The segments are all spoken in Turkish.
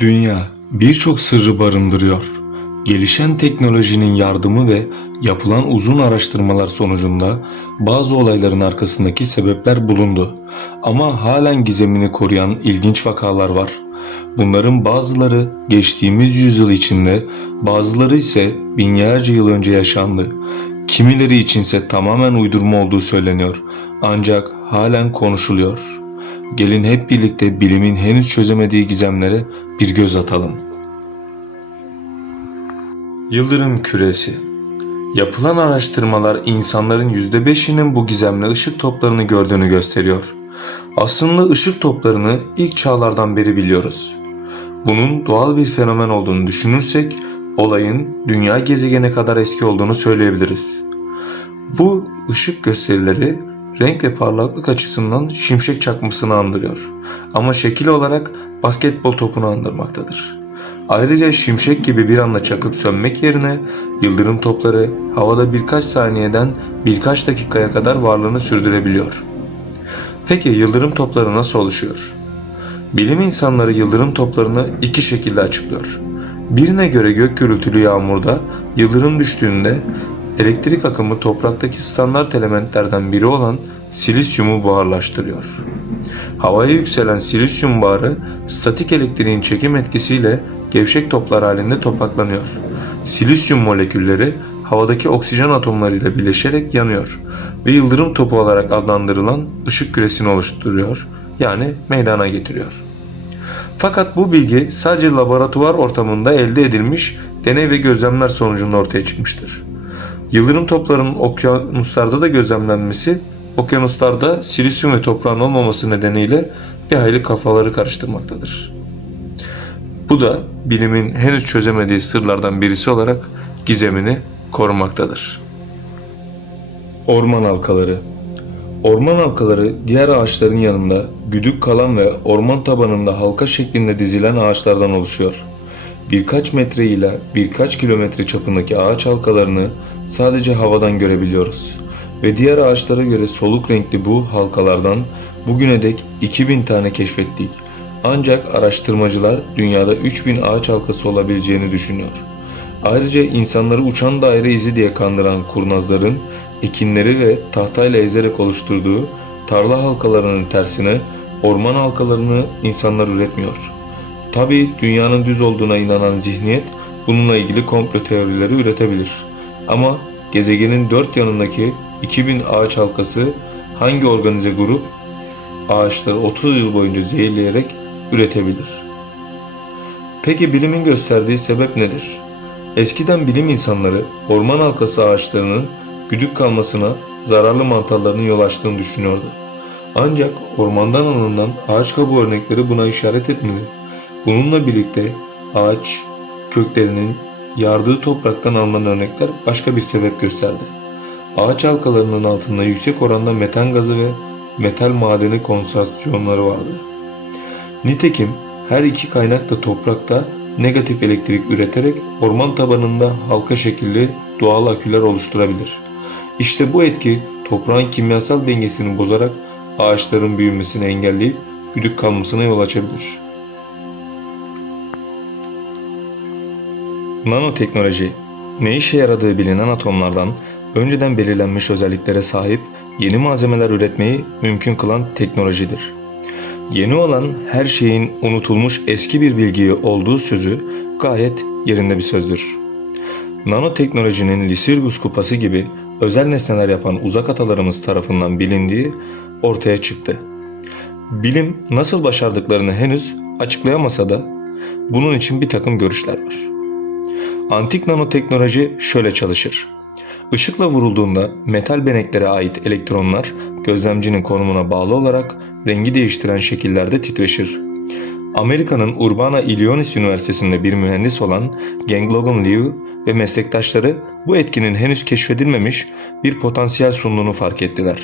Dünya birçok sırrı barındırıyor. Gelişen teknolojinin yardımı ve yapılan uzun araştırmalar sonucunda bazı olayların arkasındaki sebepler bulundu. Ama halen gizemini koruyan ilginç vakalar var. Bunların bazıları geçtiğimiz yüzyıl içinde, bazıları ise binlerce yıl önce yaşandı. Kimileri içinse tamamen uydurma olduğu söyleniyor. Ancak halen konuşuluyor. Gelin hep birlikte bilimin henüz çözemediği gizemlere bir göz atalım. Yıldırım küresi Yapılan araştırmalar insanların %5'inin bu gizemli ışık toplarını gördüğünü gösteriyor. Aslında ışık toplarını ilk çağlardan beri biliyoruz. Bunun doğal bir fenomen olduğunu düşünürsek olayın dünya gezegene kadar eski olduğunu söyleyebiliriz. Bu ışık gösterileri renk ve parlaklık açısından şimşek çakmasını andırıyor. Ama şekil olarak basketbol topunu andırmaktadır. Ayrıca şimşek gibi bir anda çakıp sönmek yerine yıldırım topları havada birkaç saniyeden birkaç dakikaya kadar varlığını sürdürebiliyor. Peki yıldırım topları nasıl oluşuyor? Bilim insanları yıldırım toplarını iki şekilde açıklıyor. Birine göre gök gürültülü yağmurda yıldırım düştüğünde elektrik akımı topraktaki standart elementlerden biri olan silisyumu buharlaştırıyor. Havaya yükselen silisyum buharı statik elektriğin çekim etkisiyle gevşek toplar halinde topaklanıyor. Silisyum molekülleri havadaki oksijen atomlarıyla birleşerek yanıyor ve yıldırım topu olarak adlandırılan ışık küresini oluşturuyor yani meydana getiriyor. Fakat bu bilgi sadece laboratuvar ortamında elde edilmiş deney ve gözlemler sonucunda ortaya çıkmıştır. Yıldırım toplarının okyanuslarda da gözlemlenmesi, okyanuslarda silisyum ve toprağın olmaması nedeniyle bir hayli kafaları karıştırmaktadır. Bu da bilimin henüz çözemediği sırlardan birisi olarak gizemini korumaktadır. Orman halkaları Orman halkaları diğer ağaçların yanında güdük kalan ve orman tabanında halka şeklinde dizilen ağaçlardan oluşuyor. Birkaç metre ile birkaç kilometre çapındaki ağaç halkalarını sadece havadan görebiliyoruz. Ve diğer ağaçlara göre soluk renkli bu halkalardan bugüne dek 2000 tane keşfettik. Ancak araştırmacılar dünyada 3000 ağaç halkası olabileceğini düşünüyor. Ayrıca insanları uçan daire izi diye kandıran kurnazların ekinleri ve tahtayla ezerek oluşturduğu tarla halkalarının tersine orman halkalarını insanlar üretmiyor. Tabi dünyanın düz olduğuna inanan zihniyet bununla ilgili komplo teorileri üretebilir. Ama gezegenin dört yanındaki 2000 ağaç halkası hangi organize grup ağaçları 30 yıl boyunca zehirleyerek üretebilir? Peki bilimin gösterdiği sebep nedir? Eskiden bilim insanları orman halkası ağaçlarının güdük kalmasına zararlı mantarların yol açtığını düşünüyordu. Ancak ormandan alınan ağaç kabuğu örnekleri buna işaret etmedi. Bununla birlikte ağaç köklerinin yardığı topraktan alınan örnekler başka bir sebep gösterdi. Ağaç halkalarının altında yüksek oranda metan gazı ve metal madeni konsantrasyonları vardı. Nitekim her iki kaynak da toprakta negatif elektrik üreterek orman tabanında halka şekilli doğal aküler oluşturabilir. İşte bu etki toprağın kimyasal dengesini bozarak ağaçların büyümesini engelleyip güdük kalmasına yol açabilir. Nanoteknoloji, ne işe yaradığı bilinen atomlardan önceden belirlenmiş özelliklere sahip yeni malzemeler üretmeyi mümkün kılan teknolojidir. Yeni olan her şeyin unutulmuş eski bir bilgiyi olduğu sözü gayet yerinde bir sözdür. Nanoteknolojinin Lycurgus kupası gibi özel nesneler yapan uzak atalarımız tarafından bilindiği ortaya çıktı. Bilim nasıl başardıklarını henüz açıklayamasa da bunun için bir takım görüşler var. Antik nanoteknoloji şöyle çalışır. Işıkla vurulduğunda metal beneklere ait elektronlar gözlemcinin konumuna bağlı olarak rengi değiştiren şekillerde titreşir. Amerika'nın Urbana-Illinois Üniversitesi'nde bir mühendis olan Ganglogan Liu ve meslektaşları bu etkinin henüz keşfedilmemiş bir potansiyel sunduğunu fark ettiler.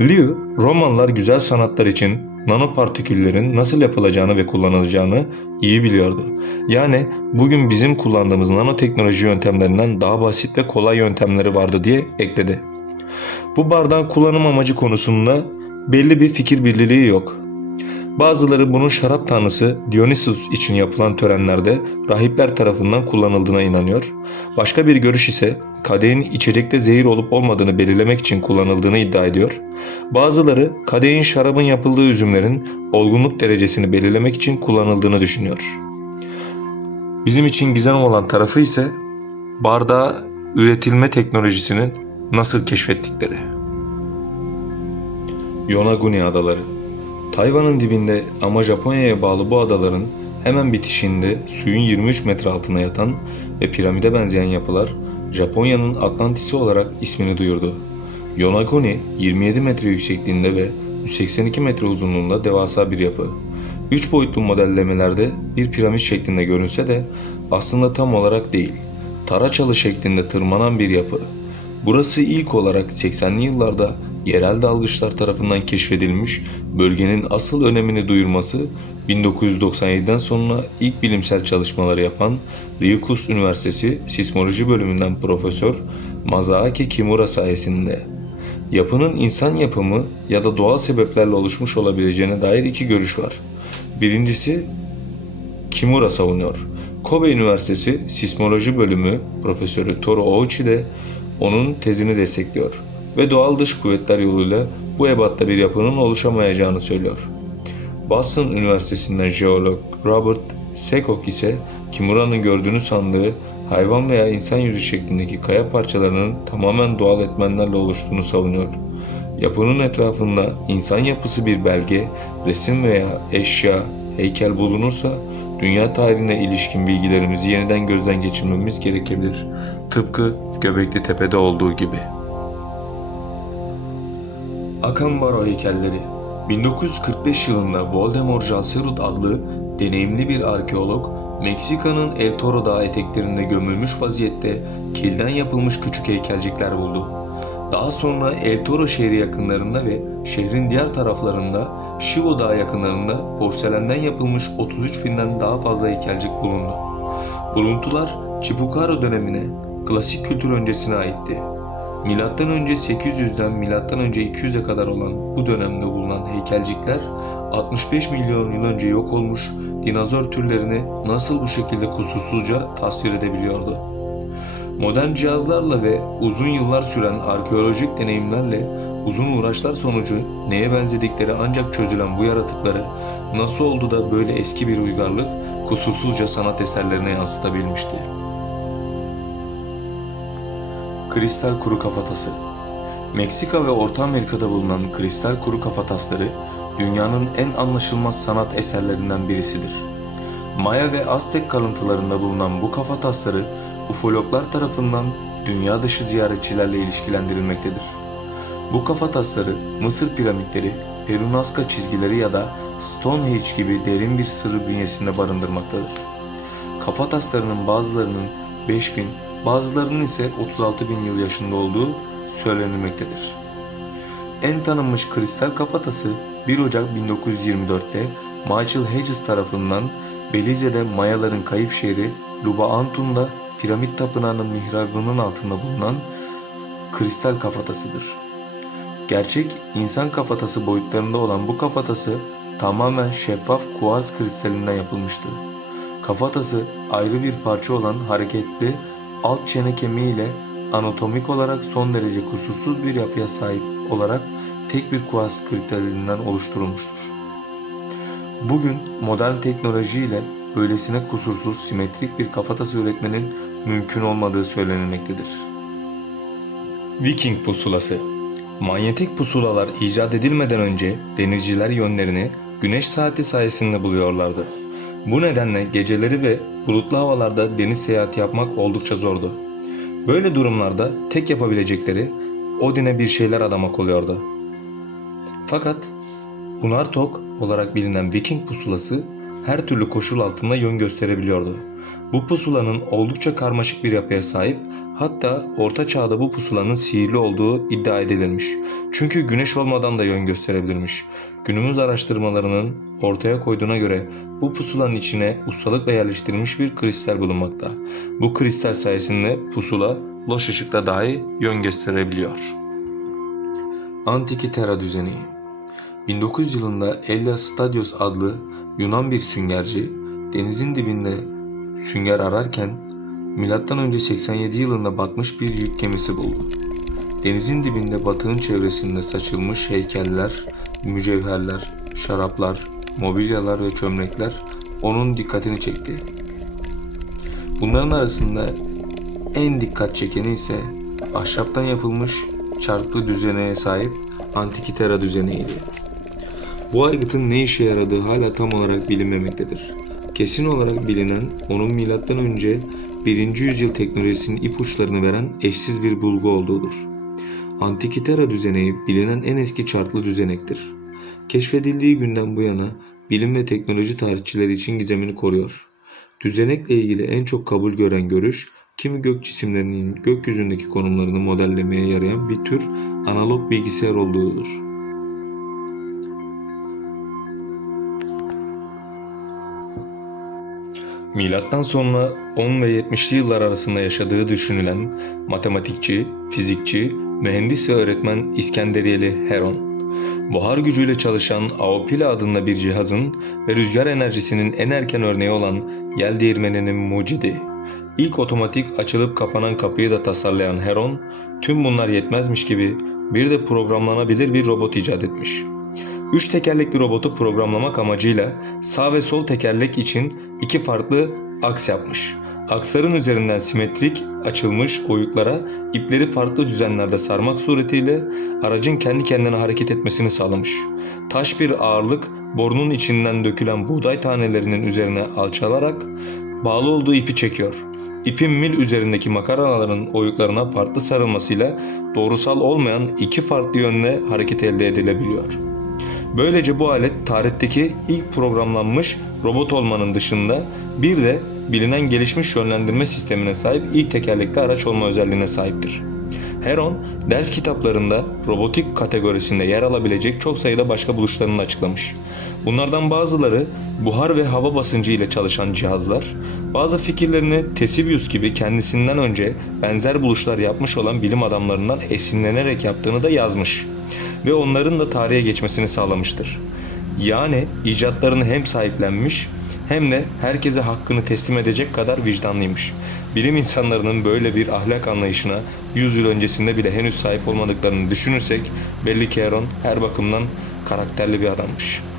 Liu, Romanlar güzel sanatlar için nanopartiküllerin nasıl yapılacağını ve kullanılacağını iyi biliyordu. Yani bugün bizim kullandığımız nanoteknoloji yöntemlerinden daha basit ve kolay yöntemleri vardı diye ekledi. Bu bardağın kullanım amacı konusunda belli bir fikir birliği yok. Bazıları bunun şarap tanrısı Dionysus için yapılan törenlerde rahipler tarafından kullanıldığına inanıyor. Başka bir görüş ise kadehin içecekte zehir olup olmadığını belirlemek için kullanıldığını iddia ediyor. Bazıları kadehin şarabın yapıldığı üzümlerin olgunluk derecesini belirlemek için kullanıldığını düşünüyor. Bizim için gizem olan tarafı ise bardağı üretilme teknolojisinin nasıl keşfettikleri. Yonaguni Adaları Tayvan'ın dibinde ama Japonya'ya bağlı bu adaların hemen bitişinde suyun 23 metre altına yatan ve piramide benzeyen yapılar Japonya'nın Atlantis'i olarak ismini duyurdu. Yonaguni 27 metre yüksekliğinde ve 182 metre uzunluğunda devasa bir yapı. 3 boyutlu modellemelerde bir piramit şeklinde görünse de aslında tam olarak değil. Taraçalı şeklinde tırmanan bir yapı. Burası ilk olarak 80'li yıllarda yerel dalgıçlar tarafından keşfedilmiş, bölgenin asıl önemini duyurması 1997'den sonra ilk bilimsel çalışmaları yapan Ryukyus Üniversitesi Sismoloji Bölümünden Profesör Masaaki Kimura sayesinde. Yapının insan yapımı ya da doğal sebeplerle oluşmuş olabileceğine dair iki görüş var. Birincisi Kimura savunuyor. Kobe Üniversitesi Sismoloji Bölümü Profesörü Toru Ouchi de onun tezini destekliyor ve doğal dış kuvvetler yoluyla bu ebatta bir yapının oluşamayacağını söylüyor. Boston Üniversitesi'nden jeolog Robert Sekok ise Kimura'nın gördüğünü sandığı hayvan veya insan yüzü şeklindeki kaya parçalarının tamamen doğal etmenlerle oluştuğunu savunuyor. Yapının etrafında insan yapısı bir belge, resim veya eşya, heykel bulunursa dünya tarihine ilişkin bilgilerimizi yeniden gözden geçirmemiz gerekebilir. Tıpkı Göbekli Tepe'de olduğu gibi. Akanbaro heykelleri 1945 yılında Voldemort Jalserud adlı deneyimli bir arkeolog Meksika'nın El Toro Dağı eteklerinde gömülmüş vaziyette kilden yapılmış küçük heykelcikler buldu. Daha sonra El Toro şehri yakınlarında ve şehrin diğer taraflarında Şivo Dağı yakınlarında porselenden yapılmış 33 binden daha fazla heykelcik bulundu. Buluntular Chibukaro dönemine, klasik kültür öncesine aitti. Milattan önce 800'den milattan önce 200'e kadar olan bu dönemde bulunan heykelcikler 65 milyon yıl önce yok olmuş dinozor türlerini nasıl bu şekilde kusursuzca tasvir edebiliyordu. Modern cihazlarla ve uzun yıllar süren arkeolojik deneyimlerle uzun uğraşlar sonucu neye benzedikleri ancak çözülen bu yaratıkları nasıl oldu da böyle eski bir uygarlık kusursuzca sanat eserlerine yansıtabilmişti. Kristal kuru kafatası Meksika ve Orta Amerika'da bulunan kristal kuru kafatasları dünyanın en anlaşılmaz sanat eserlerinden birisidir. Maya ve Aztek kalıntılarında bulunan bu kafatasları ufologlar tarafından dünya dışı ziyaretçilerle ilişkilendirilmektedir. Bu kafatasları Mısır piramitleri, Peru Nazca çizgileri ya da Stonehenge gibi derin bir sırrı bünyesinde barındırmaktadır. Kafataslarının bazılarının 5000, bazılarının ise 36 bin yıl yaşında olduğu söylenilmektedir. En tanınmış kristal kafatası 1 Ocak 1924'te Michael Hedges tarafından Belize'de Mayaların kayıp şehri Luba Antun'da piramit tapınağının mihrabının altında bulunan kristal kafatasıdır. Gerçek insan kafatası boyutlarında olan bu kafatası tamamen şeffaf kuarz kristalinden yapılmıştı. Kafatası ayrı bir parça olan hareketli alt çene kemiği ile anatomik olarak son derece kusursuz bir yapıya sahip olarak tek bir kuarz kristalinden oluşturulmuştur. Bugün modern teknolojiyle böylesine kusursuz, simetrik bir kafatası üretmenin mümkün olmadığı söylenilmektedir. Viking pusulası Manyetik pusulalar icat edilmeden önce denizciler yönlerini güneş saati sayesinde buluyorlardı. Bu nedenle geceleri ve bulutlu havalarda deniz seyahati yapmak oldukça zordu. Böyle durumlarda tek yapabilecekleri Odin'e bir şeyler adamak oluyordu. Fakat Unartok olarak bilinen Viking pusulası her türlü koşul altında yön gösterebiliyordu. Bu pusulanın oldukça karmaşık bir yapıya sahip hatta orta çağda bu pusulanın sihirli olduğu iddia edilirmiş. Çünkü güneş olmadan da yön gösterebilirmiş. Günümüz araştırmalarının ortaya koyduğuna göre bu pusulanın içine ustalıkla yerleştirilmiş bir kristal bulunmakta. Bu kristal sayesinde pusula loş ışıkla dahi yön gösterebiliyor. Antikitera düzeni 1900 yılında Elias Stadios adlı Yunan bir süngerci denizin dibinde sünger ararken M.Ö. 87 yılında batmış bir yük gemisi buldu. Denizin dibinde batığın çevresinde saçılmış heykeller, mücevherler, şaraplar, mobilyalar ve çömlekler onun dikkatini çekti. Bunların arasında en dikkat çekeni ise ahşaptan yapılmış çarklı düzeneye sahip Antikitera düzeneydi. Bu aygıtın ne işe yaradığı hala tam olarak bilinmemektedir. Kesin olarak bilinen onun milattan önce 1. yüzyıl teknolojisinin ipuçlarını veren eşsiz bir bulgu olduğudur. Antikitera düzeneği bilinen en eski çarklı düzenektir. Keşfedildiği günden bu yana bilim ve teknoloji tarihçileri için gizemini koruyor. Düzenekle ilgili en çok kabul gören görüş, kimi gök cisimlerinin gökyüzündeki konumlarını modellemeye yarayan bir tür analog bilgisayar olduğudur. Milattan sonra 10 ve 70'li yıllar arasında yaşadığı düşünülen matematikçi, fizikçi, mühendis ve öğretmen İskenderiyeli Heron, buhar gücüyle çalışan Aopila adında bir cihazın ve rüzgar enerjisinin en erken örneği olan yel değirmeninin mucidi. İlk otomatik açılıp kapanan kapıyı da tasarlayan Heron, tüm bunlar yetmezmiş gibi bir de programlanabilir bir robot icat etmiş. Üç tekerlekli robotu programlamak amacıyla sağ ve sol tekerlek için iki farklı aks yapmış. Aksların üzerinden simetrik açılmış oyuklara ipleri farklı düzenlerde sarmak suretiyle aracın kendi kendine hareket etmesini sağlamış. Taş bir ağırlık borunun içinden dökülen buğday tanelerinin üzerine alçalarak bağlı olduğu ipi çekiyor. İpin mil üzerindeki makaraların oyuklarına farklı sarılmasıyla doğrusal olmayan iki farklı yönle hareket elde edilebiliyor. Böylece bu alet tarihteki ilk programlanmış robot olmanın dışında bir de bilinen gelişmiş yönlendirme sistemine sahip ilk tekerlekli araç olma özelliğine sahiptir. Heron, ders kitaplarında robotik kategorisinde yer alabilecek çok sayıda başka buluşlarını açıklamış. Bunlardan bazıları buhar ve hava basıncı ile çalışan cihazlar, bazı fikirlerini Tesibius gibi kendisinden önce benzer buluşlar yapmış olan bilim adamlarından esinlenerek yaptığını da yazmış ve onların da tarihe geçmesini sağlamıştır. Yani icatlarını hem sahiplenmiş hem de herkese hakkını teslim edecek kadar vicdanlıymış. Bilim insanlarının böyle bir ahlak anlayışına 100 yıl öncesinde bile henüz sahip olmadıklarını düşünürsek belli ki Aaron her bakımdan karakterli bir adammış.